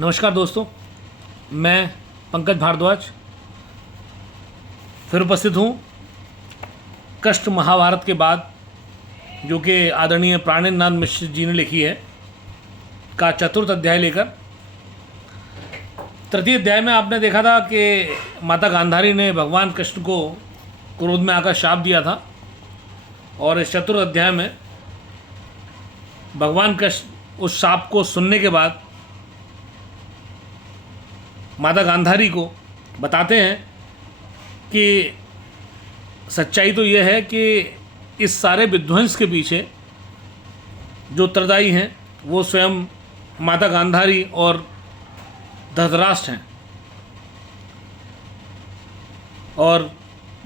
नमस्कार दोस्तों, मैं पंकज भारद्वाज फिर उपस्थित हूँ कष्ट महाभारत के बाद, जो कि आदरणीय प्राणेंद्रनाथ मिश्र जी ने लिखी है, का चतुर्थ अध्याय लेकर। तृतीय अध्याय में आपने देखा था कि माता गांधारी ने भगवान कृष्ण को क्रोध में आकर शाप दिया था, और इस चतुर्थ अध्याय में भगवान कृष्ण उस शाप को सुनने के बाद माता गांधारी को बताते हैं कि सच्चाई तो यह है कि इस सारे विध्वंस के पीछे जो उत्तरदायी हैं वो स्वयं माता गांधारी और धृतराष्ट्र हैं, और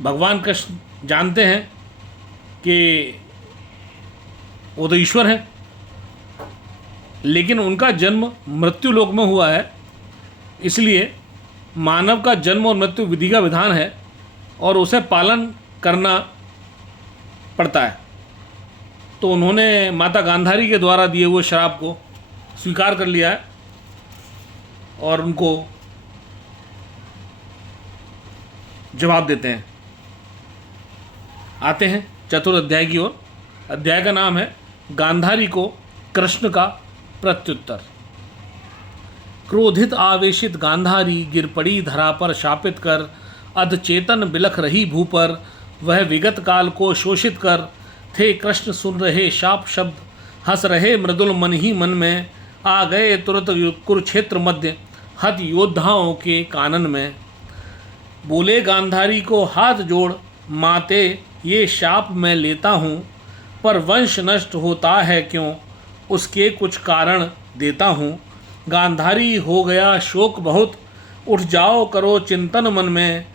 भगवान कृष्ण जानते हैं कि वो तो ईश्वर हैं, लेकिन उनका जन्म मृत्यु लोक में हुआ है, इसलिए मानव का जन्म और मृत्यु विधि का विधान है और उसे पालन करना पड़ता है। तो उन्होंने माता गांधारी के द्वारा दिए हुए श्राप को स्वीकार कर लिया है और उनको जवाब देते हैं। आते हैं चतुर्थ अध्याय की ओर। अध्याय का नाम है गांधारी को कृष्ण का प्रत्युत्तर। क्रोधित आवेशित गांधारी गिर पड़ी धरा पर शापित कर, अधचेतन बिलख रही भू पर, वह विगत काल को शोषित कर। थे कृष्ण सुन रहे शाप शब्द, हंस रहे मृदुल मन ही मन में, आ गए तुरंत कुरुक्षेत्र मध्य, हत योद्धाओं के कानन में। बोले गांधारी को हाथ जोड़, माते ये शाप मैं लेता हूँ, पर वंश नष्ट होता है क्यों, उसके कुछ कारण देता हूँ। गांधारी हो गया शोक बहुत, उठ जाओ करो चिंतन मन में,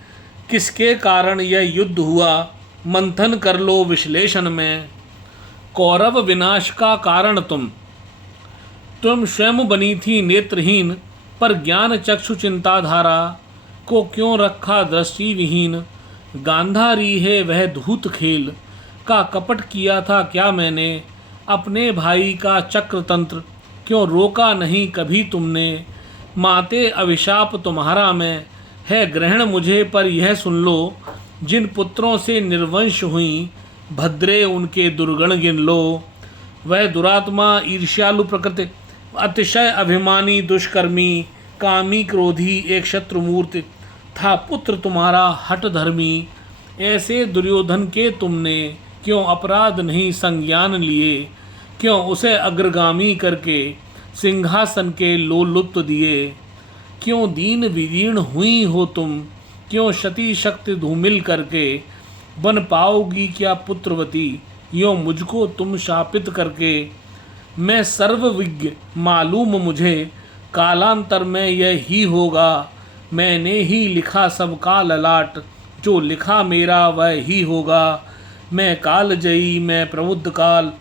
किसके कारण यह युद्ध हुआ, मंथन कर लो विश्लेषण में। कौरव विनाश का कारण तुम स्वयं बनी थी नेत्रहीन, पर ज्ञान चक्षु चिंताधारा को क्यों रखा दृष्टि विहीन। गांधारी है वह धूत खेल, का कपट किया था क्या मैंने, अपने भाई का चक्र तंत्र क्यों रोका नहीं कभी तुमने। माते अभिशाप तुम्हारा मैं, है ग्रहण मुझे पर यह सुन लो, जिन पुत्रों से निर्वंश हुई भद्रे उनके दुर्गण गिन लो। वह दुरात्मा ईर्ष्यालु प्रकृति, अतिशय अभिमानी दुष्कर्मी, कामी क्रोधी एक शत्रुमूर्ति था पुत्र तुम्हारा हठ धर्मी। ऐसे दुर्योधन के तुमने क्यों अपराध नहीं संज्ञान लिए, क्यों उसे अग्रगामी करके सिंहासन के लोलुप्त दिए। क्यों दीन विदीर्ण हुई हो तुम, क्यों शती शक्ति धूमिल करके, बन पाओगी क्या पुत्रवती, यों मुझको तुम शापित करके। मैं सर्वविज्ञ मालूम मुझे, कालांतर में यह ही होगा, मैंने ही लिखा सबका ललाट, जो लिखा मेरा वह ही होगा। मैं कालजयी मैं प्रबुद्ध काल,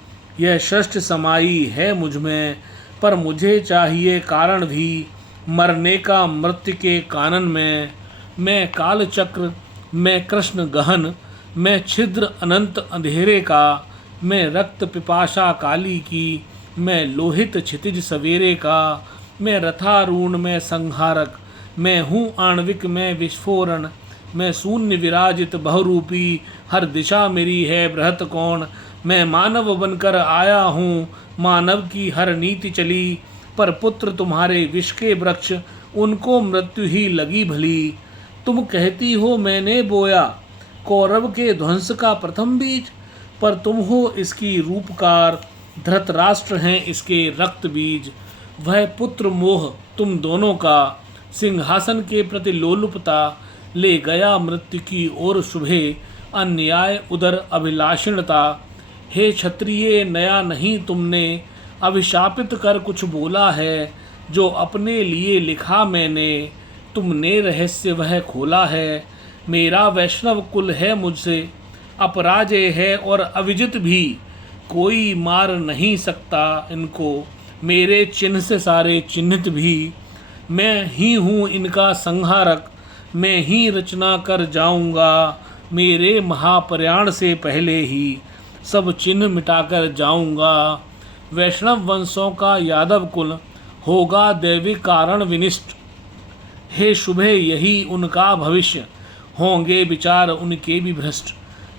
यह सृष्टि समाई है मुझ में, पर मुझे चाहिए कारण भी, मरने का मृत्यु के कानन में। मैं कालचक्र मैं कृष्ण गहन, मैं छिद्र अनंत अंधेरे का, मैं रक्त पिपाशा काली की, मैं लोहित क्षितिज सवेरे का। मैं रथारूढ़ मैं संहारक, मैं हूँ आणविक मैं विस्फोरण, मैं शून्य विराजित बहुरूपी, हर दिशा मेरी है बृहत कोण। मैं मानव बनकर आया हूँ, मानव की हर नीति चली, पर पुत्र तुम्हारे विष के वृक्ष, उनको मृत्यु ही लगी भली। तुम कहती हो मैंने बोया कौरव के ध्वंस का प्रथम बीज, पर तुम हो इसकी रूपकार, धृतराष्ट्र हैं इसके रक्त बीज। वह पुत्र मोह तुम दोनों का, सिंहासन के प्रति लोलुपता, ले गया मृत्यु की ओर शुभे, अन्याय उदर अभिलाषणता। हे क्षत्रिय नया नहीं तुमने, अभिशापित कर कुछ बोला है, जो अपने लिए लिखा मैंने, तुमने रहस्य वह खोला है। मेरा वैष्णव कुल है मुझसे अपराजय है और अविजित भी, कोई मार नहीं सकता इनको, मेरे चिन्ह से सारे चिन्हित भी। मैं ही हूँ इनका संहारक, मैं ही रचना कर जाऊँगा, मेरे महाप्रयाण से पहले ही सब चिन्ह मिटाकर जाऊँगा। वैष्णव वंशों का यादव कुल होगा दैविक कारण विनिष्ट। हे शुभे यही उनका भविष्य, होंगे विचार उनके भी भ्रष्ट।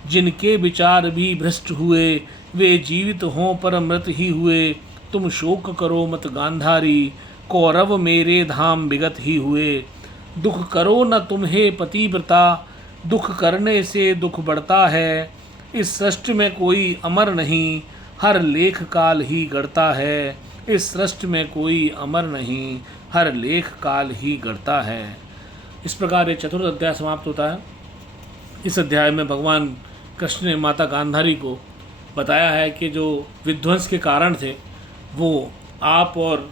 जिनके विचार भी भ्रष्ट हुए, वे जीवित हों पर मृत ही हुए। तुम शोक करो मत गांधारी, कौरव मेरे धाम विगत ही हुए। दुख करो न तुम्हें पतिव्रता, दुख करने से दुख बढ़ता है। इस सृष्टि में कोई अमर नहीं, हर लेख काल ही गढ़ता है। इस सृष्टि में कोई अमर नहीं, हर लेख काल ही गढ़ता है। इस प्रकार ये चतुर्थ अध्याय समाप्त होता है। इस अध्याय में भगवान कृष्ण ने माता गांधारी को बताया है कि जो विध्वंस के कारण थे वो आप और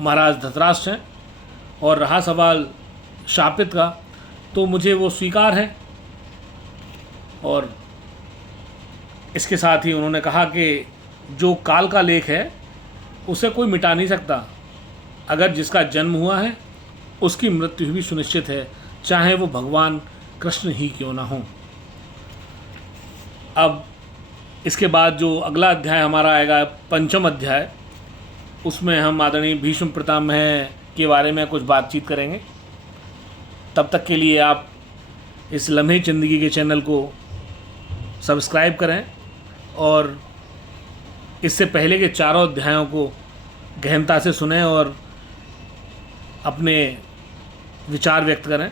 महाराज धृतराष्ट्र हैं, और रहा सवाल शापित का, तो मुझे वो स्वीकार है। और इसके साथ ही उन्होंने कहा कि जो काल का लेख है उसे कोई मिटा नहीं सकता। अगर जिसका जन्म हुआ है उसकी मृत्यु भी सुनिश्चित है, चाहे वो भगवान कृष्ण ही क्यों ना हो। अब इसके बाद जो अगला अध्याय हमारा आएगा, पंचम अध्याय, उसमें हम आदरणीय भीष्म पितामह के बारे में कुछ बातचीत करेंगे। तब तक के लिए आप इस लम्हे ज़िंदगी के चैनल को सब्सक्राइब करें और इससे पहले के चारों अध्यायों को गहनता से सुनें और अपने विचार व्यक्त करें।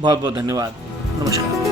बहुत बहुत धन्यवाद। नमस्कार।